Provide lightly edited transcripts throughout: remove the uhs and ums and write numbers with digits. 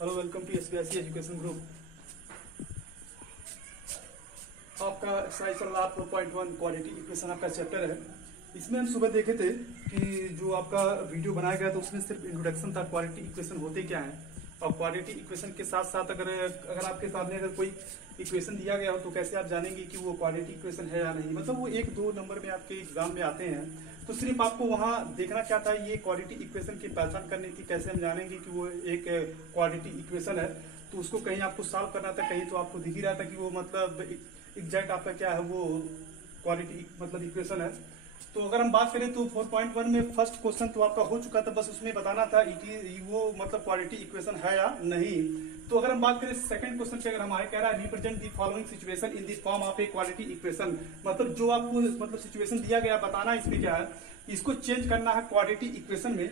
Hello, welcome to SBIC education group. आपका exercise चल रहा है 4.1 क्वालिटी इक्वेशन आपका चैप्टर है। इसमें हम सुबह देखे थे कि जो आपका वीडियो बनाया गया था उसमें सिर्फ इंट्रोडक्शन था, क्वालिटी इक्वेशन होते क्या हैं, और क्वालिटी इक्वेशन के साथ साथ अगर आपके सामने अगर कोई इक्वेशन दिया गया हो तो कैसे आप जानेंगे कि वो क्वालिटी इक्वेशन है या नहीं। मतलब वो 1-2 नंबर में आपके एग्जाम में आते हैं, तो सिर्फ आपको वहां देखना क्या था, ये क्वालिटी इक्वेशन की पहचान करनी थी। कैसे हम जानेंगे कि वो एक क्वालिटी इक्वेशन है, तो उसको कहीं आपको सॉल्व करना था, कहीं तो आपको दिख ही रहा था कि वो मतलब एग्जैक्ट आपका क्या है, वो क्वालिटी मतलब इक्वेशन है। तो अगर हम बात करें तो 4.1 में फर्स्ट क्वेश्चन तो आपका हो चुका था, बस उसमें बताना था कि वो मतलब क्वालिटी इक्वेशन है या नहीं। तो अगर हम बात करें सेकंड क्वेश्चन पे, अगर हमारे कह रहा है represent the following situation in the form of A quality equation, मतलब जो आपको मतलब सिचुएशन दिया गया बताना इसमें क्या है, इसको चेंज करना है क्वालिटी इक्वेशन में।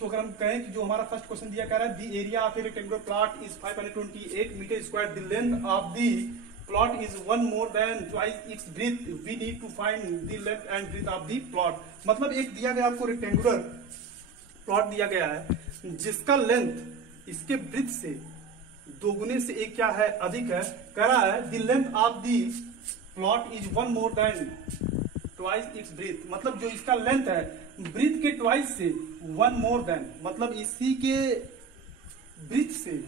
तो अगर हम कहें कि जो हमारा फर्स्ट क्वेश्चन दिया कह रहा है the area of a rectangular plot is 528 metre square, the length of the plot is one more than twice its breadth, we need to find the length and breadth of the plot। मतलब एक दिया गया आपको rectangular plot दिया गया है जिसका length इसके ब्रेथ से दोगुने से एक क्या है, अधिक है। कह रहा है the length of the plot is one more than twice its breath, मतलब जो इसका लेंथ है ब्रेथ के ट्वाइस से वन मोर देन, मतलब इसी के ब्रेथ से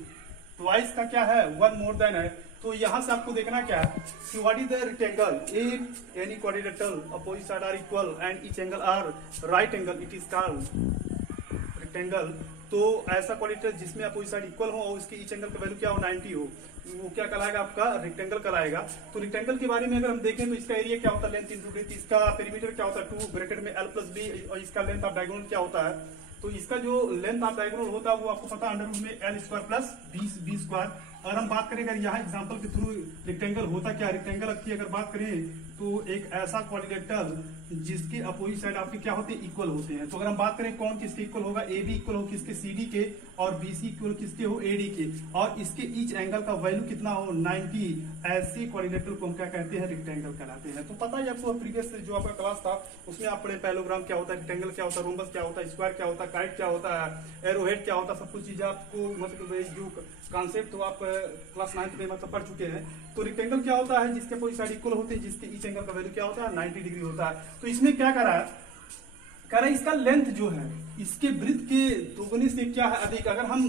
ट्वाइस का क्या है, वन मोर देन है। तो यहां से आपको देखना क्या है कि what is the rectangle if any quadrilateral opposite side are equal and each angle are right angle, it is called rectangle. तो ऐसा क्वाड्रिलेटरल जिसमें अपोजिट साइड इक्वल हो और उसके ईच एंगल का वैल्यू क्या हो, 90 हो, वो क्या कहलाएगा, आपका रेक्टेंगल कहलाएगा। तो रेक्टेंगल के बारे में अगर हम देखें तो इसका एरिया क्या होता है, लेंथ इंटू ब्रेथ, इसका पेरीमीटर क्या होता है 2 ब्रैकेट में l प्लस बी, और इसका लेंथ ऑफ डायगोनल क्या होता है, तो इसका जो लेंथ ऑफ डायगोनल होता है वो आपको पता है अंडर रूट में l square plus B square. अगर हम बात करें अगर यहाँ एग्जांपल के थ्रू रेक्टेंगल होता क्या, रेक्टेंगल की अगर बात करें तो एक ऐसा क्वाड्रिलेटरल जिसके अपोजिट साइड आपके क्या होते हैं, इक्वल होते हैं। तो अगर हम बात करें कौन किसके इक्वल होगा, ए बी इक्वल हो किसके, सी डी के, और बी सी इक्वल किसके हो, ए डी के, और इसके ईच एंगल का वैल्यू कितना हो, 90। ऐसे क्वाड्रिलेटरल को हम क्या कहते हैं, रेक्टेंगल कहलाते हैं। तो पता ही आपको प्रीवियस जो आपका क्लास था उसमें आप पढ़े पैलोग्राम क्या होता है, रेक्टेंगल क्या होता है, रोम्बस क्या होता है, स्क्वायर क्या होता है, काइट क्या होता है, एरोहेड क्या होता है, सब कुछ चीजें आपको मतलब जो कॉन्सेप्ट तो आप क्लास 9th में मतलब पढ़ चुके हैं। तो रेक्टेंगल क्या होता है, जिसके अपोजिट साइड इक्वल होते हैं, जिसके ईच एंगल का वैल्यू क्या होता है, 90 डिग्री होता है। तो इसमें क्या कह रहा है इसका लेंथ जो है इसके ब्रेथ के दोगुने से क्या है, अधिक। अगर हम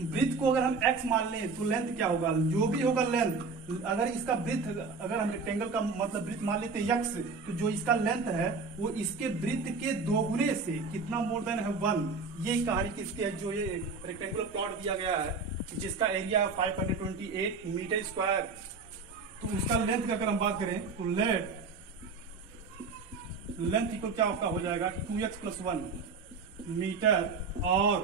ब्रेथ को अगर हम x मान लें तो लेंथ क्या होगा, जो भी होगा लेंथ, अगर इसका ब्रेथ अगर हम रेक्टेंगल का मतलब ब्रेथ मान लेते हैं x, तो जो इसका लेंथ है वो इसके ब्रेथ के दोगुने से कितना मोर देन है, 1। ये कहानी किसकी है, जो ये रेक्टेंगुलर प्लॉट दिया गया है जिसका एरिया 528 मीटर स्क्वायर, तो उसका लेंथ का अगर हम बात करें तो लेंथ इक्वल क्या आपका हो जाएगा 2x प्लस 1 मीटर, और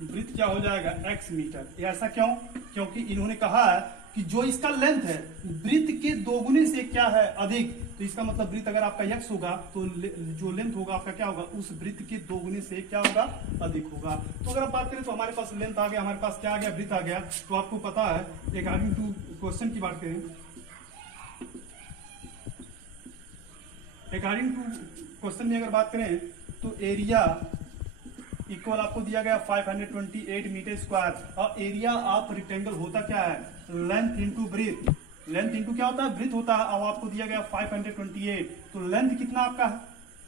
ब्रेथ क्या हो जाएगा x मीटर। ऐसा क्यों, क्योंकि इन्होंने कहा है कि जो इसका लेंथ है ब्रेथ के दोगुने से क्या है, अधिक। तो इसका मतलब ब्रेथ अगर आपका x होगा तो जो लेंथ होगा आपका क्या होगा, उस ब्रेथ के दोगुने से क्या होगा, अधिक होगा। तो अगर आप बात करें तो हमारे पास लेंथ आ गया, हमारे पास क्या आ गया, ब्रेथ आ गया। तो आपको पता है अकॉर्डिंग टू क्वेश्चन की बात करें, अकॉर्डिंग टू क्वेश्चन में अगर बात करें तो एरिया इक्वल आपको दिया गया 528 मीटर स्क्वायर, और एरिया ऑफ रेक्टेंगल होता क्या है, length into breadth, length into क्या होता है, ब्रेथ होता है। अब आपको दिया गया 528, तो लेंथ कितना आपका है,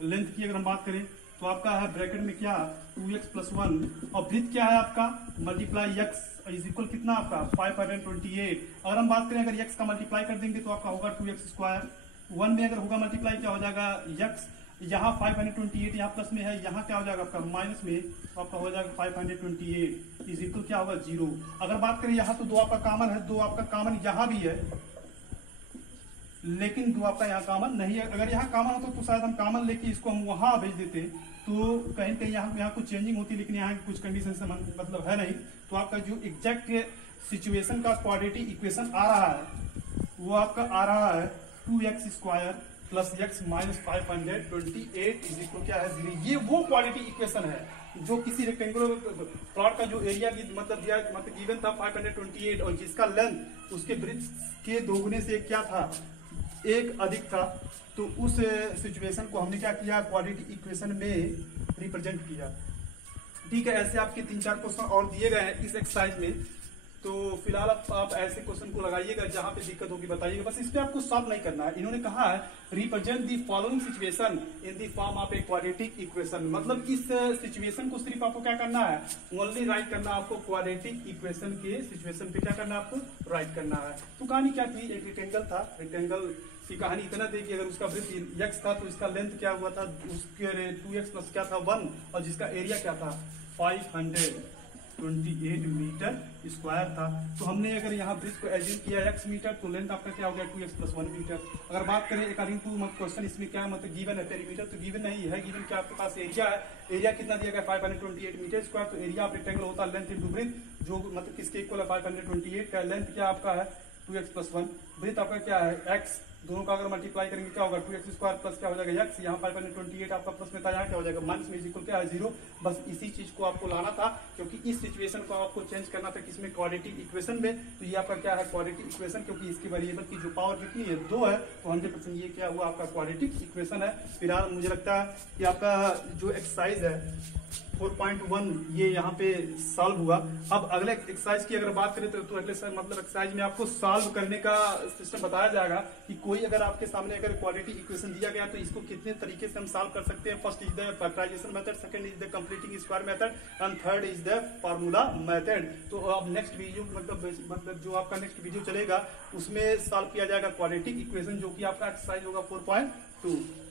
लेंथ की अगर हम बात करें तो आपका है ब्रैकेट में क्या 2x प्लस 1, और ब्रेथ क्या है आपका मल्टीप्लाई x इज इक्वल कितना आपका 528। अगर हम बात करें अगर x का मल्टीप्लाई कर देंगे तो आपका होगा 2x स्क्वायर, 1 में अगर होगा मल्टीप्लाई क्या हो जाएगा x, यहाँ 528 यहाँ प्लस में है, यहाँ क्या हो जाएगा आपका माइनस में, तो आपका हो जाएगा 528 इज इक्वल क्या होगा 0। अगर बात करें यहाँ तो 2 आपका कॉमन है, 2 आपका कॉमन यहाँ भी है, लेकिन 2 आपका यहाँ कॉमन नहीं है। अगर यहाँ कॉमन होता तो शायद हम कॉमन लेके इसको हम वहां भेज देते, तो कहीं कहीं यहाँ कुछ चेंजिंग होती, लेकिन यहाँ कुछ कंडीशन से मतलब है नहीं। तो आपका जो एग्जैक्ट सिचुएशन का क्वाड्रेटिक इक्वेशन आ रहा है वो आपका आ रहा है 2x square plus x minus 528 is equal क्या है 0। ये वो क्वालिटी इक्वेशन है जो किसी रेक्टेंगुलर प्लॉट का जो एरिया की मतलब गिवन था 528, और जिसका लेंथ उसके ब्रेथ के दोगुने से क्या था, एक अधिक था। तो उस सिचुएशन को हमने क्या किया, क्वालिटी इक्वेशन में रिप्रेजेंट किया। ठीक है, ऐसे आपके 3-4 क्वेश्चन और दिए गए हैं इस एक्सरसाइज में। तो फिलहाल आप ऐसे क्वेश्चन को लगाइएगा, जहां पे दिक्कत होगी बताइएगा, बस इस पे आपको सॉल्व नहीं करना है। इन्होंने कहा है represent the following situation in the form of a quadratic equation, मतलब इस सिचुएशन को सिर्फ आपको क्या करना है, ओनली राइट करना है आपको क्वाड्रेटिक इक्वेशन के सिचुएशन पे क्या करना है आपको राइट करना है। तो कहानी क्या थी, एक रेक्टेंगल था, रेक्टेंगल की कहानी इतना थी कि अगर उसका वृत्त x था तो इसका लेंथ क्या हुआ था, उसके 2x प्लस क्या था 1, और जिसका एरिया क्या था 528 मीटर स्क्वायर था। तो हमने अगर यहाँ वृत्त को एज्यूम किया x मीटर, तो लेंथ आपका क्या हो गया 2x प्लस 1 मीटर। अगर बात करें अकॉर्डिंग टू क्वेश्चन, इसमें क्या मतलब गिवन है पेरीमीटर, तो गिवन नहीं है, गिवन क्या आपके पास एरिया है। एरिया कितना दिया गया 528 मीटर स्क्वायर, तो एरिया ऑफ रेक्टेंगल होता है लेंथ इंटू वृत्त, जो मतलब किसके इक्वल है 528 का। लेंथ क्या आपका है 2x प्लस 1, वृत्त आपका क्या है x, दोनों का अगर मल्टीप्लाई करेंगे क्या होगा 2x स्क्वायर प्लस क्या हो जाएगा x, यहाँ 528 आपका प्लस में था, यहाँ क्या हो जाएगा माइनस में, इक्वल क्या है 0। बस इसी चीज को आपको लाना था, क्योंकि इस सिचुएशन को आपको चेंज करना था किसमें, क्वाड्रेटिक इक्वेशन में। तो ये आपका क्या है क्वाड्रेटिक इक्वेशन, क्योंकि इसकी वेरिएबल की जो पावर कितनी है 2 है, तो 100% ये क्या हुआ आपका क्वाड्रेटिक इक्वेशन है। फिलहाल मुझे लगता है कि आपका जो एक्सरसाइज है 4.1 ये यहाँ पे सॉल्व हुआ। अब अगले एक्सरसाइज की अगर बात करें तो अगले मतलब एक्सरसाइज में आपको सॉल्व करने का सिस्टम बताया जाएगा कि कोई अगर आपके सामने अगर क्वाड्रेटिक इक्वेशन दिया गया तो इसको कितने तरीके से हम सॉल्व कर सकते हैं। First is the factorization method, second is the completing square method, and third is the formula method. तो अब नेक्स्ट वीडियो मतलब जो आपका नेक्स्ट वीडियो चलेगा उसमें सॉल्व किया जाएगा क्वाड्रेटिक इक्वेशन, जो कि आपका एक्सरसाइज होगा 4.2।